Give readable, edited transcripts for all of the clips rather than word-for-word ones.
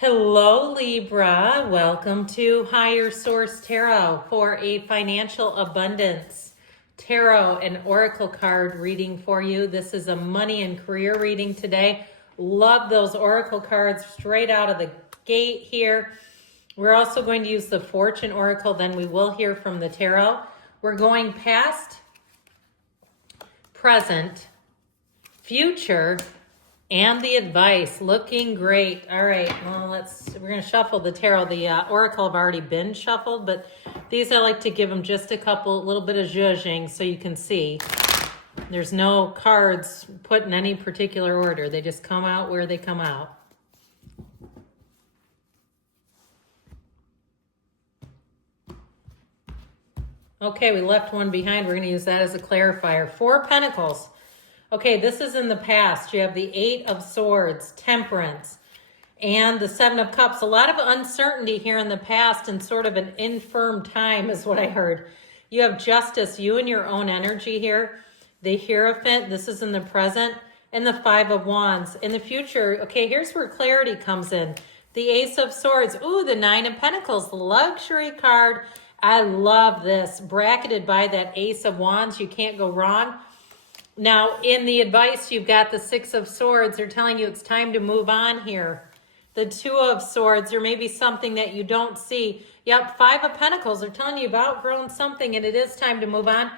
Hello, Libra. Welcome to Higher Source Tarot for a financial abundance tarot and oracle card reading for you. This is a money and career reading today. Love those oracle cards straight out of the gate here. We're also going to use the fortune oracle, then we will hear from the tarot. We're going past, present, future, and the advice. Looking great. All right, well, we're going to shuffle the tarot. The oracle have already been shuffled, but these I like to give them just a little bit of zhuzhing so you can see. There's no cards put in any particular order. They just come out where they come out. Okay, we left one behind. We're going to use that as a clarifier. 4 Pentacles. Okay, this is in the past. You have the 8 of Swords, Temperance, and the 7 of Cups. A lot of uncertainty here in the past and sort of an infirm time is what I heard. You have Justice, you and your own energy here. The Hierophant, this is in the present, and the 5 of Wands. In the future, okay, here's where clarity comes in. The Ace of Swords, ooh, the 9 of Pentacles, the luxury card. I love this, bracketed by that Ace of Wands. You can't go wrong. Now, in the advice, you've got the 6 of Swords. They're telling you it's time to move on here. The 2 of Swords, there may be something that you don't see. Yep, 5 of Pentacles. They're telling you you've outgrown something and it is time to move on.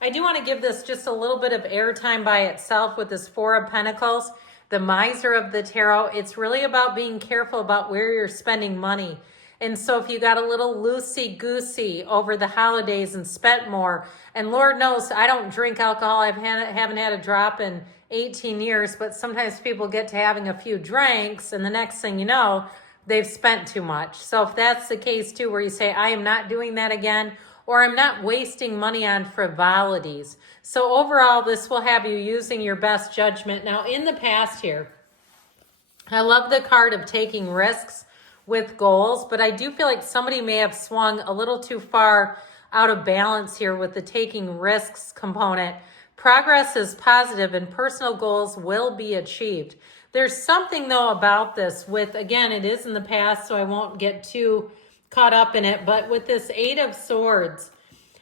I do want to give this just a little bit of airtime by itself with this 4 of Pentacles, the miser of the tarot. It's really about being careful about where you're spending money. And so if you got a little loosey-goosey over the holidays and spent more, and Lord knows I don't drink alcohol. I haven't had a drop in 18 years, but sometimes people get to having a few drinks, and the next thing you know, they've spent too much. So if that's the case too, where you say, I am not doing that again, or I'm not wasting money on frivolities. So overall, this will have you using your best judgment. Now, in the past here, I love the card of taking risks with goals, but I do feel like somebody may have swung a little too far out of balance here with the taking risks component. Progress is positive and personal goals will be achieved. There's something though about this with, again, it is in the past, so I won't get too caught up in it, but with this 8 of Swords,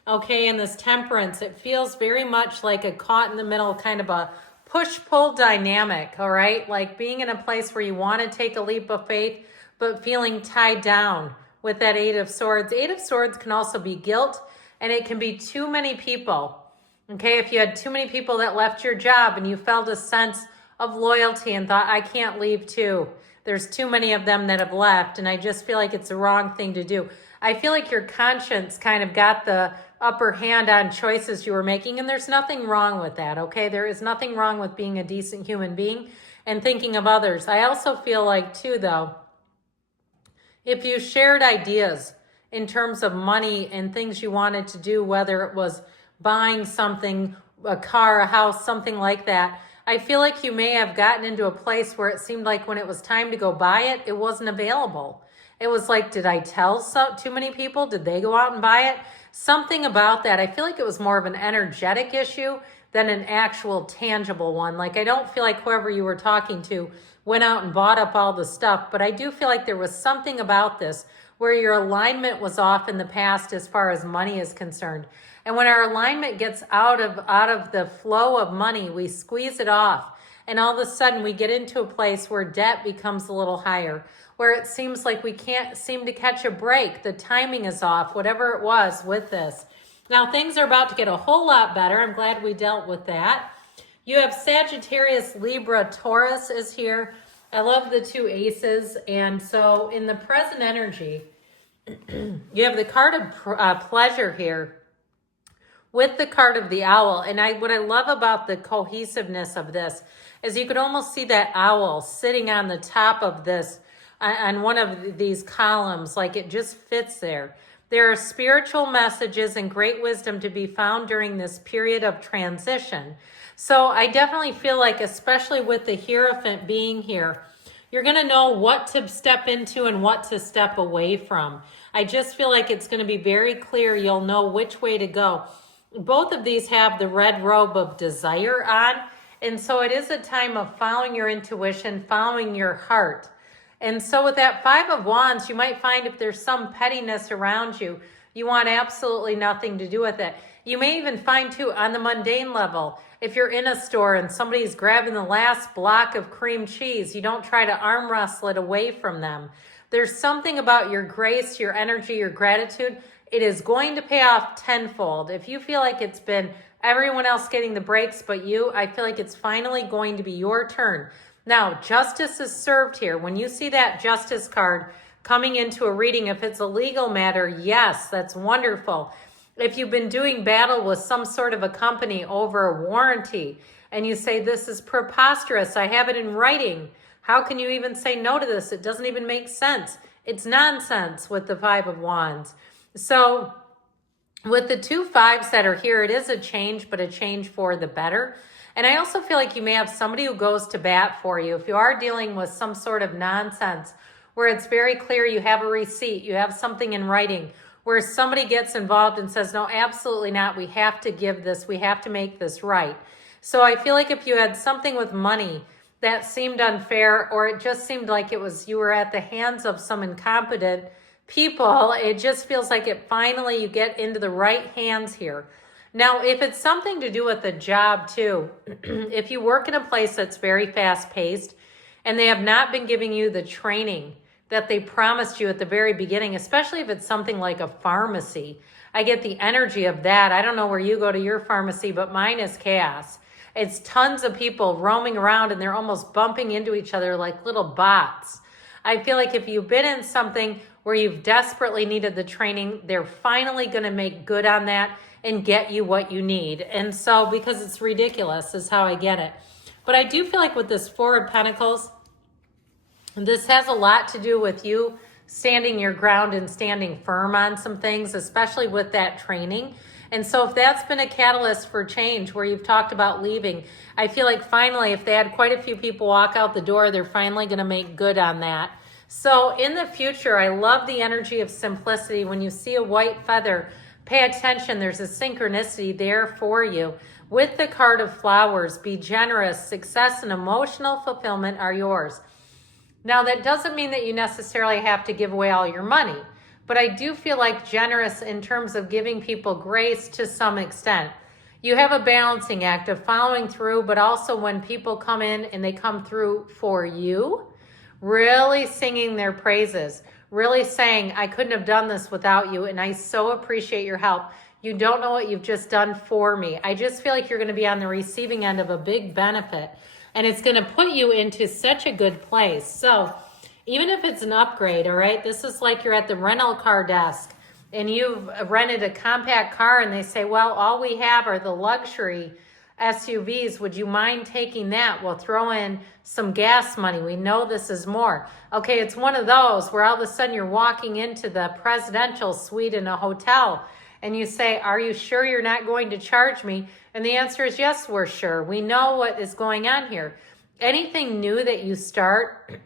okay, and this Temperance, it feels very much like a caught in the middle kind of a push-pull dynamic, all right? Like being in a place where you want to take a leap of faith, but feeling tied down with that 8 of Swords. 8 of Swords can also be guilt, and it can be too many people. Okay, if you had too many people that left your job and you felt a sense of loyalty and thought, I can't leave too. There's too many of them that have left, and I just feel like it's the wrong thing to do. I feel like your conscience kind of got the upper hand on choices you were making, and there's nothing wrong with that, okay? There is nothing wrong with being a decent human being and thinking of others. I also feel like, too, though, if you shared ideas in terms of money and things you wanted to do, whether it was buying something, a car, a house, something like that, I feel like you may have gotten into a place where it seemed like when it was time to go buy it, it wasn't available. It was like, did I tell too many people? Did they go out and buy it? Something about that. I feel like it was more of an energetic issue than an actual tangible one. Like, I don't feel like whoever you were talking to went out and bought up all the stuff, but I do feel like there was something about this where your alignment was off in the past as far as money is concerned. And when our alignment gets out of the flow of money, we squeeze it off. And all of a sudden we get into a place where debt becomes a little higher, where it seems like we can't seem to catch a break. The timing is off, whatever it was with this. Now things are about to get a whole lot better. I'm glad we dealt with that. You have Sagittarius, Libra, Taurus is here. I love the 2 aces. And so in the present energy, you have the card of pleasure here with the card of the owl. And what I love about the cohesiveness of this is you could almost see that owl sitting on the top of this, on one of these columns, like it just fits there. There are spiritual messages and great wisdom to be found during this period of transition. So I definitely feel like, especially with the Hierophant being here, you're going to know what to step into and what to step away from. I just feel like it's going to be very clear. You'll know which way to go. Both of these have the red robe of desire on. And so it is a time of following your intuition, following your heart. And so with that Five of Wands, you might find if there's some pettiness around you, you want absolutely nothing to do with it. You may even find too, on the mundane level, if you're in a store and somebody's grabbing the last block of cream cheese, you don't try to arm wrestle it away from them. There's something about your grace, your energy, your gratitude. It is going to pay off tenfold. If you feel like it's been everyone else getting the breaks but you, I feel like it's finally going to be your turn. Now, justice is served here. When you see that justice card coming into a reading, if it's a legal matter, yes, that's wonderful. If you've been doing battle with some sort of a company over a warranty and you say, this is preposterous, I have it in writing. How can you even say no to this? It doesn't even make sense. It's nonsense with the Five of Wands. So with the 2 5s that are here, it is a change, but a change for the better. And I also feel like you may have somebody who goes to bat for you. If you are dealing with some sort of nonsense where it's very clear you have a receipt, you have something in writing, where somebody gets involved and says, no, absolutely not. We have to give this. We have to make this right. So I feel like if you had something with money that seemed unfair, or it just seemed like it was you were at the hands of some incompetent people, it just feels like it finally you get into the right hands here. Now, if it's something to do with a job too, if you work in a place that's very fast-paced and they have not been giving you the training that they promised you at the very beginning, especially if it's something like a pharmacy, I get the energy of that. I don't know where you go to your pharmacy, but mine is chaos. It's tons of people roaming around and they're almost bumping into each other like little bots. I feel like if you've been in something where you've desperately needed the training, they're finally going to make good on that and get you what you need. And so, because it's ridiculous is how I get it. But I do feel like with this Four of Pentacles, this has a lot to do with you standing your ground and standing firm on some things, especially with that training. And so if that's been a catalyst for change where you've talked about leaving, I feel like finally, if they had quite a few people walk out the door, they're finally going to make good on that. So in the future, I love the energy of simplicity. When you see a white feather, pay attention. There's a synchronicity there for you. With the card of flowers, be generous. Success and emotional fulfillment are yours. Now, that doesn't mean that you necessarily have to give away all your money, but I do feel like generous in terms of giving people grace to some extent. You have a balancing act of following through, but also when people come in and they come through for you, really singing their praises, really saying, I couldn't have done this without you, and I so appreciate your help. You don't know what you've just done for me. I just feel like you're going to be on the receiving end of a big benefit, and it's going to put you into such a good place. So even if it's an upgrade, all right, this is like you're at the rental car desk and you've rented a compact car and they say, well, all we have are the luxury SUVs. Would you mind taking that? We'll throw in some gas money. We know this is more. Okay, it's one of those where all of a sudden you're walking into the presidential suite in a hotel and you say, are you sure you're not going to charge me? And the answer is yes, we're sure. We know what is going on here. Anything new that you start,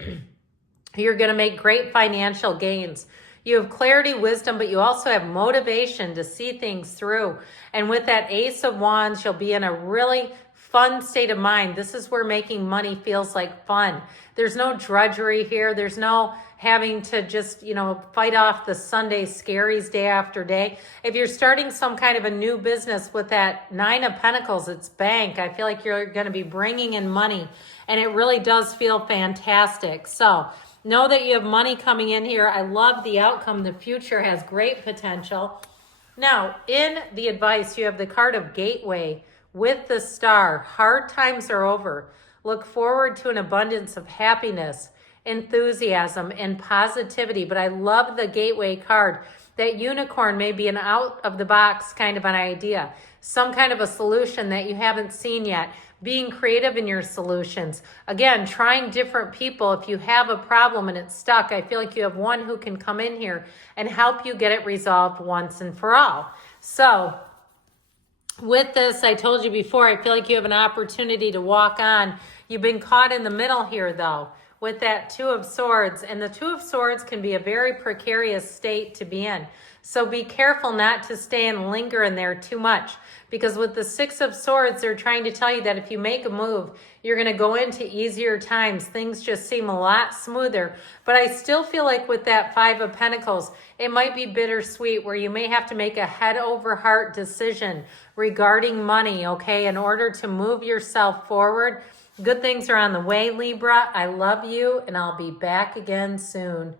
you're going to make great financial gains. You have clarity, wisdom, but you also have motivation to see things through. And with that Ace of Wands, you'll be in a really fun state of mind. This is where making money feels like fun. There's no drudgery here. There's no having to just, fight off the Sunday scaries day after day. If you're starting some kind of a new business with that Nine of Pentacles, it's bank. I feel like you're going to be bringing in money, and it really does feel fantastic. So know that you have money coming in here. I love the outcome. The future has great potential. Now, in the advice, you have the card of Gateway with the star. Hard times are over. Look forward to an abundance of happiness, enthusiasm, and positivity. But I love the Gateway card. That unicorn may be an out-of-the-box kind of an idea. Some kind of a solution that you haven't seen yet. Being creative in your solutions. Again, trying different people. If you have a problem and it's stuck, I feel like you have one who can come in here and help you get it resolved once and for all. So with this, I told you before, I feel like you have an opportunity to walk on. You've been caught in the middle here, though, with that Two of Swords. And the Two of Swords can be a very precarious state to be in. So be careful not to stay and linger in there too much. Because with the Six of Swords, they're trying to tell you that if you make a move, you're going to go into easier times. Things just seem a lot smoother. But I still feel like with that Five of Pentacles, it might be bittersweet where you may have to make a head over heart decision regarding money, okay, in order to move yourself forward. Good things are on the way, Libra. I love you, and I'll be back again soon.